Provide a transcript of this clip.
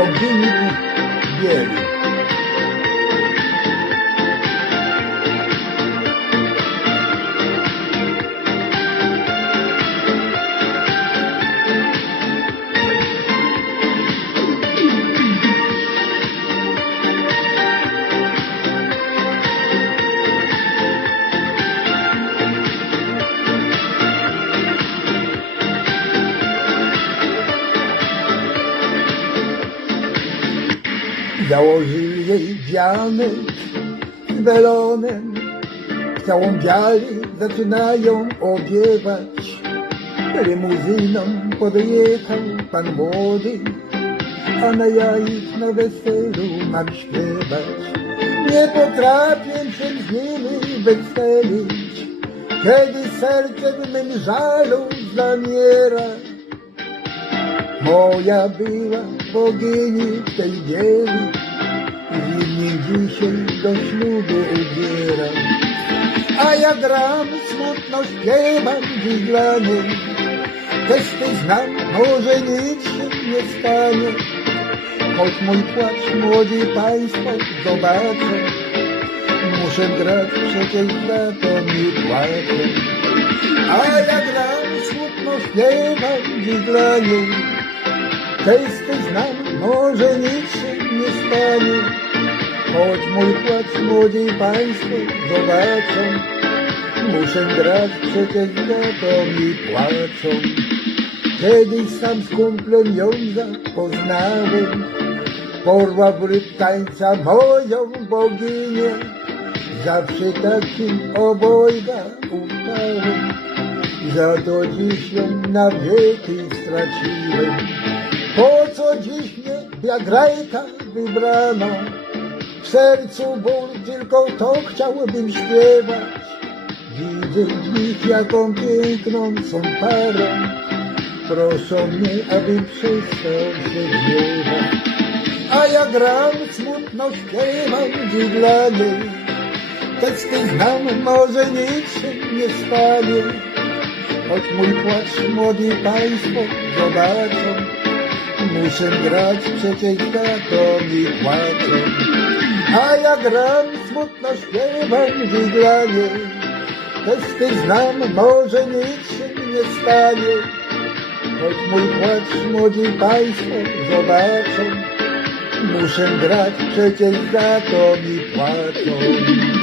bogini bieli. Założyli jej dzianek z welonem, całą biali zaczynają owiewać. Limuzyną podjechał pan młody, a na jajach na weselu mam śpiewać. Nie potrafię się z nimi weselić, kiedy serce w mym żalu zamiera. Moja była bogini tej bieli, i mnie dzisiaj do ślubu ubieram. A ja gram, smutno śpiewam dziś dla niej. Testy znam, może nic się nie stanie. Choć mój płacz młodzi państwo zobaczą, muszę grać, przecież za to mi płacą. A ja gram, smutno śpiewam dziś dla niej. Testy znam, może nic się nie stanie. Choć mój płacz młodzi państwo zobaczą, muszę grać, przecież za to mi płacą. Kiedyś sam z kumplem ją zapoznałem, porwał w ryb tańca moją boginię. Zawsze takim obojga ufałem, za to dziś ją na wieki straciłem. Po co dziś mnie biagrajka wybrano? W sercu ból, tylko to chciałbym śpiewać. Widzę w nich, jaką piękną są parą. Proszą mnie, abym przestał się gniewać. A ja gram, smutno śpiewam dziś dla niej. Teksty znam, może nic się nie stanie. Choć mój płacz młodzi państwo zobaczą, muszę grać, przecież za to mi płacą. A ja gram, smutno śpiewam dziś dla niej. Teksty znam, może nic się nie stanie. Choć mój płacz młodzi państwo zobaczą, muszę grać, przecież za to mi płacą.